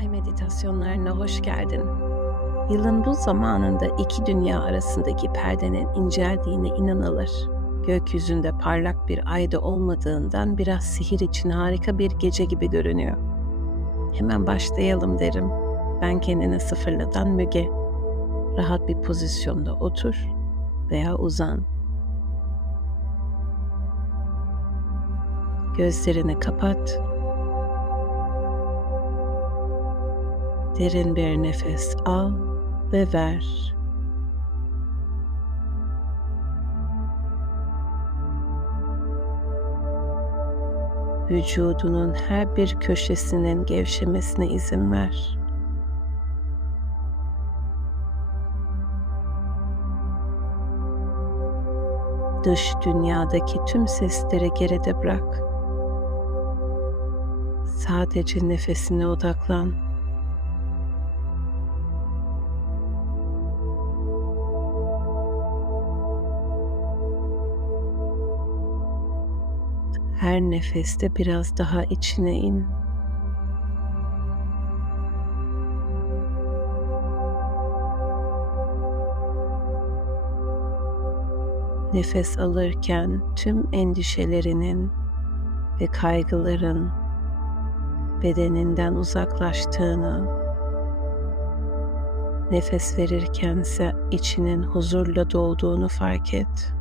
Ay meditasyonlarına hoş geldin. Yılın bu zamanında iki dünya arasındaki perdenin inceldiğine inanılır. Gökyüzünde parlak bir ayda olmadığından biraz sihir için harika bir gece gibi görünüyor. Hemen başlayalım derim. Ben kendini sıfırladan Müge. Rahat bir pozisyonda otur veya uzan. Gözlerini kapat Derin bir nefes al ve ver. Vücudunun her bir köşesinin gevşemesine izin ver. Dış dünyadaki tüm sesleri geride bırak. Sadece nefesine odaklan. Her nefeste biraz daha içine in. Nefes alırken tüm endişelerinin ve kaygıların bedeninden uzaklaştığını, nefes verirkense içinin huzurla dolduğunu fark et.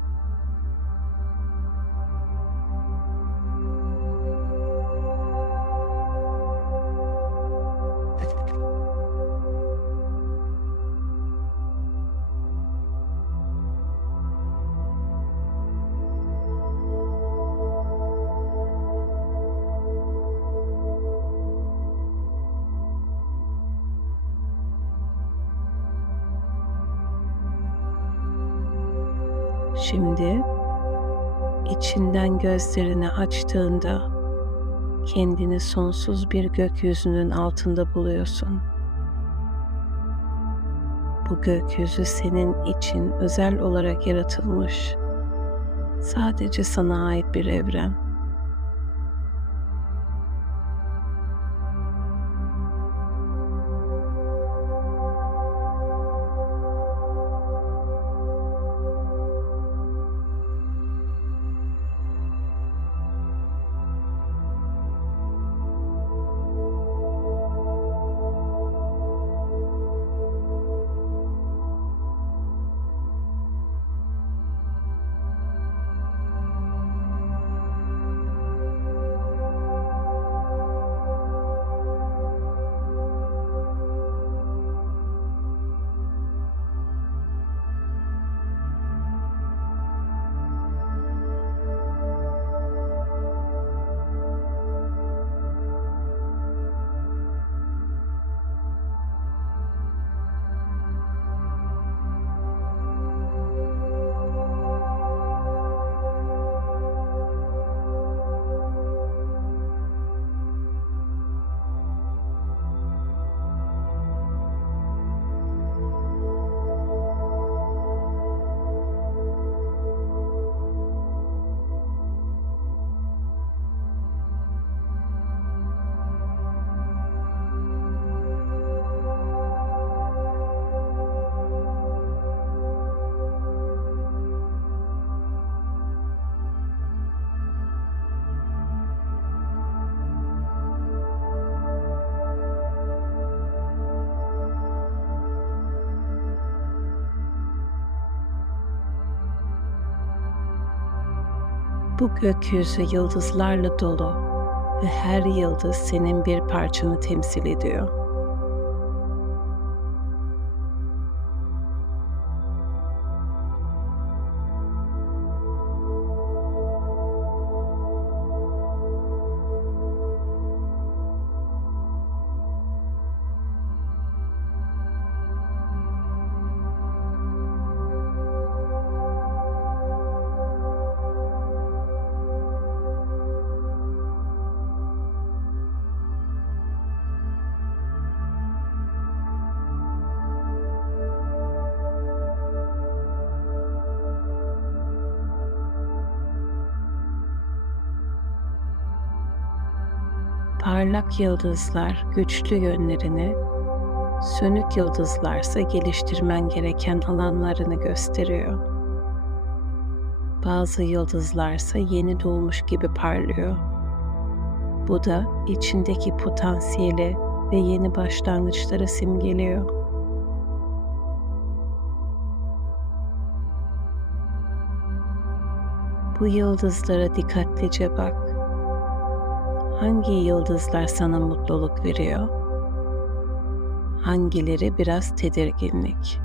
Şimdi içinden gözlerini açtığında kendini sonsuz bir gökyüzünün altında buluyorsun. Bu gökyüzü senin için özel olarak yaratılmış. Sadece sana ait bir evren. Bu gökyüzü yıldızlarla dolu ve her yıldız senin bir parçanı temsil ediyor. Parlak yıldızlar güçlü yönlerini, sönük yıldızlarsa geliştirmen gereken alanlarını gösteriyor. Bazı yıldızlarsa yeni doğmuş gibi parlıyor. Bu da içindeki potansiyeli ve yeni başlangıçları simgeliyor. Bu yıldızlara dikkatlice bak. Hangi yıldızlar sana mutluluk veriyor? Hangileri biraz tedirginlik?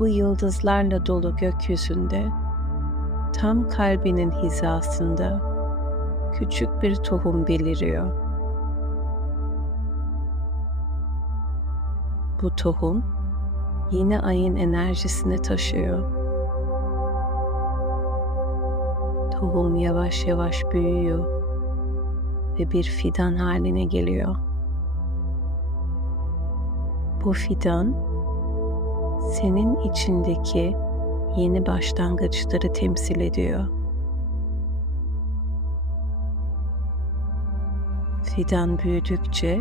Bu yıldızlarla dolu gökyüzünde tam kalbinin hizasında küçük bir tohum beliriyor. Bu tohum yeni ayın enerjisini taşıyor. Tohum yavaş yavaş büyüyor ve bir fidan haline geliyor. Bu fidan senin içindeki yeni başlangıçları temsil ediyor. Fidan büyüdükçe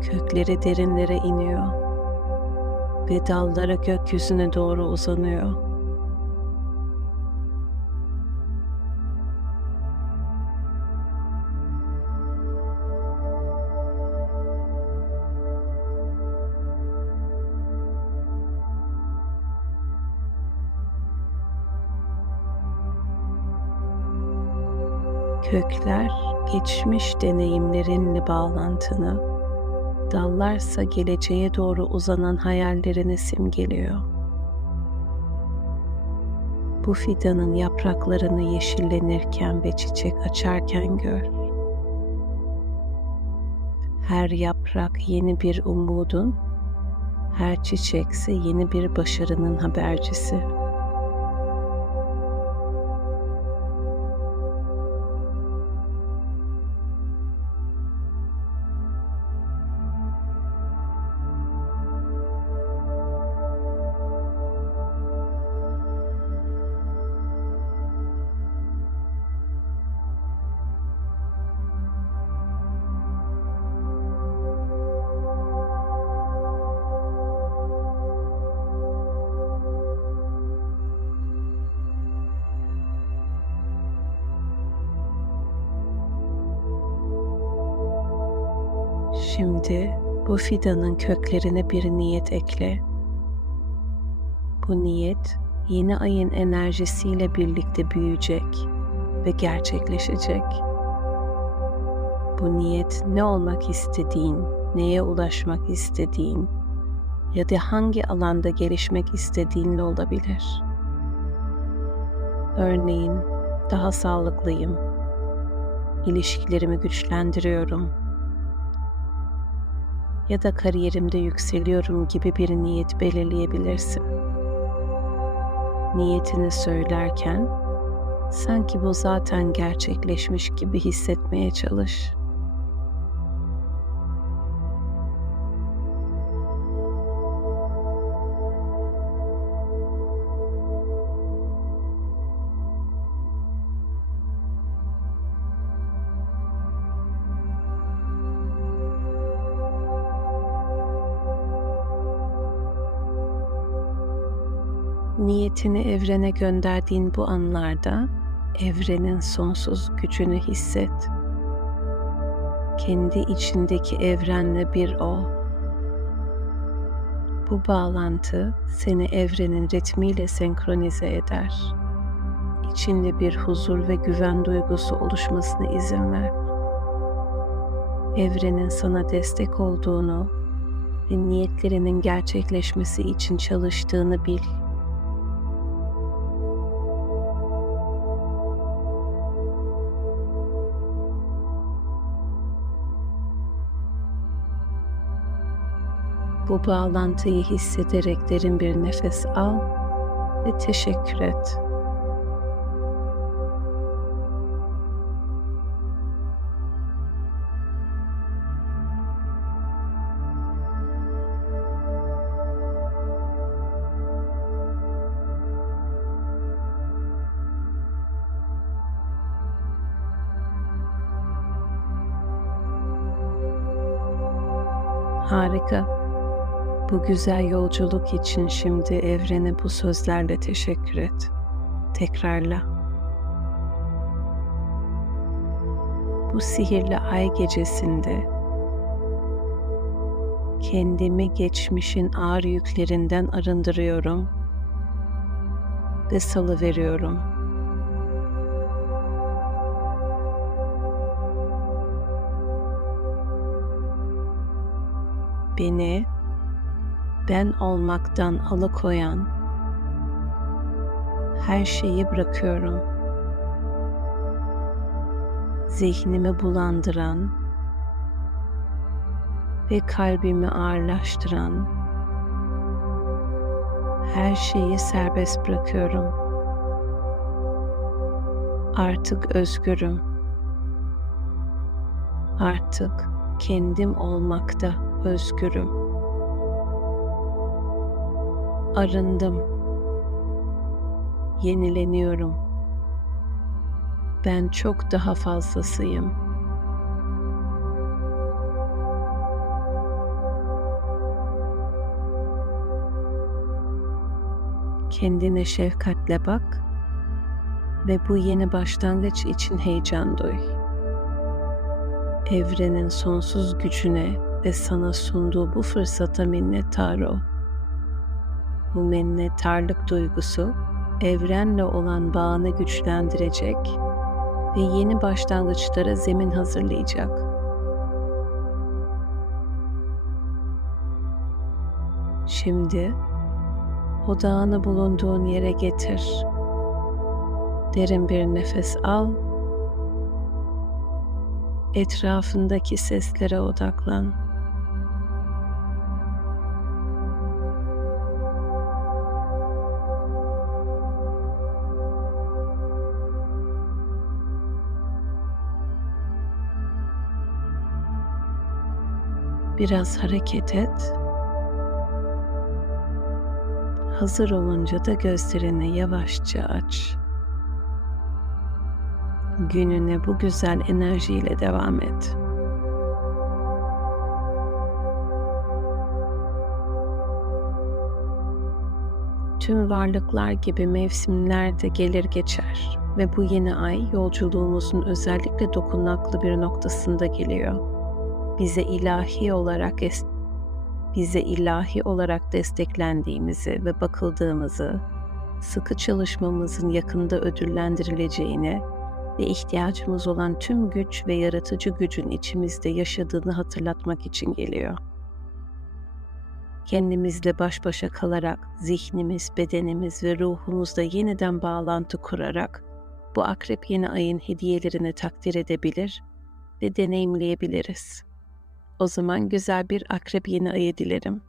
kökleri derinlere iniyor ve dalları gökyüzüne doğru uzanıyor. Kökler geçmiş deneyimlerinle bağlantını, dallarsa geleceğe doğru uzanan hayallerini simgeliyor. Bu fidanın yapraklarını yeşillenirken ve çiçek açarken gör. Her yaprak yeni bir umudun, her çiçekse yeni bir başarının habercisi.'' Şimdi bu fidanın köklerine bir niyet ekle. Bu niyet yeni ayın enerjisiyle birlikte büyüyecek ve gerçekleşecek. Bu niyet ne olmak istediğin, neye ulaşmak istediğin ya da hangi alanda gelişmek istediğinle olabilir. Örneğin daha sağlıklıyım. İlişkilerimi güçlendiriyorum ya da kariyerimde yükseliyorum gibi bir niyet belirleyebilirsin. niyetini söylerken sanki bu zaten gerçekleşmiş gibi hissetmeye çalış. Niyetini evrene gönderdiğin bu anlarda evrenin sonsuz gücünü hisset. Kendi içindeki evrenle bir ol. Bu bağlantı seni evrenin ritmiyle senkronize eder. İçinde bir huzur ve güven duygusu oluşmasına izin ver. Evrenin sana destek olduğunu ve niyetlerinin gerçekleşmesi için çalıştığını bil. Bu bağlantıyı hissederek derin bir nefes al ve teşekkür et. Harika. Bu güzel yolculuk için şimdi evrene bu sözlerle teşekkür et. Tekrarla. Bu sihirli ay gecesinde kendimi geçmişin ağır yüklerinden arındırıyorum ve salı veriyorum. Beni ben olmaktan alıkoyan her şeyi bırakıyorum. Zihnimi bulandıran ve kalbimi ağırlaştıran her şeyi serbest bırakıyorum. Artık özgürüm. Artık kendim olmakta özgürüm arındım. Yenileniyorum. Ben çok daha fazlasıyım. Kendine şefkatle bak ve bu yeni başlangıç için heyecan duy. Evrenin sonsuz gücüne ve sana sunduğu bu fırsata minnettar ol bu minnettarlık duygusu evrenle olan bağını güçlendirecek ve yeni başlangıçlara zemin hazırlayacak. Şimdi odağını bulunduğun yere getir. Derin bir nefes al. Etrafındaki seslere odaklan. Biraz hareket et. Hazır olunca da gözlerini yavaşça aç. Gününe bu güzel enerjiyle devam et. Tüm varlıklar gibi mevsimler de gelir geçer ve bu yeni ay yolculuğumuzun özellikle dokunaklı bir noktasında geliyor bize ilahi olarak bize ilahi olarak desteklendiğimizi ve bakıldığımızı, sıkı çalışmamızın yakında ödüllendirileceğini ve ihtiyacımız olan tüm güç ve yaratıcı gücün içimizde yaşadığını hatırlatmak için geliyor. Kendimizle baş başa kalarak zihnimiz, bedenimiz ve ruhumuzda yeniden bağlantı kurarak bu akrep yeni ayın hediyelerini takdir edebilir ve deneyimleyebiliriz.'' O zaman güzel bir akrep yeni ayı dilerim.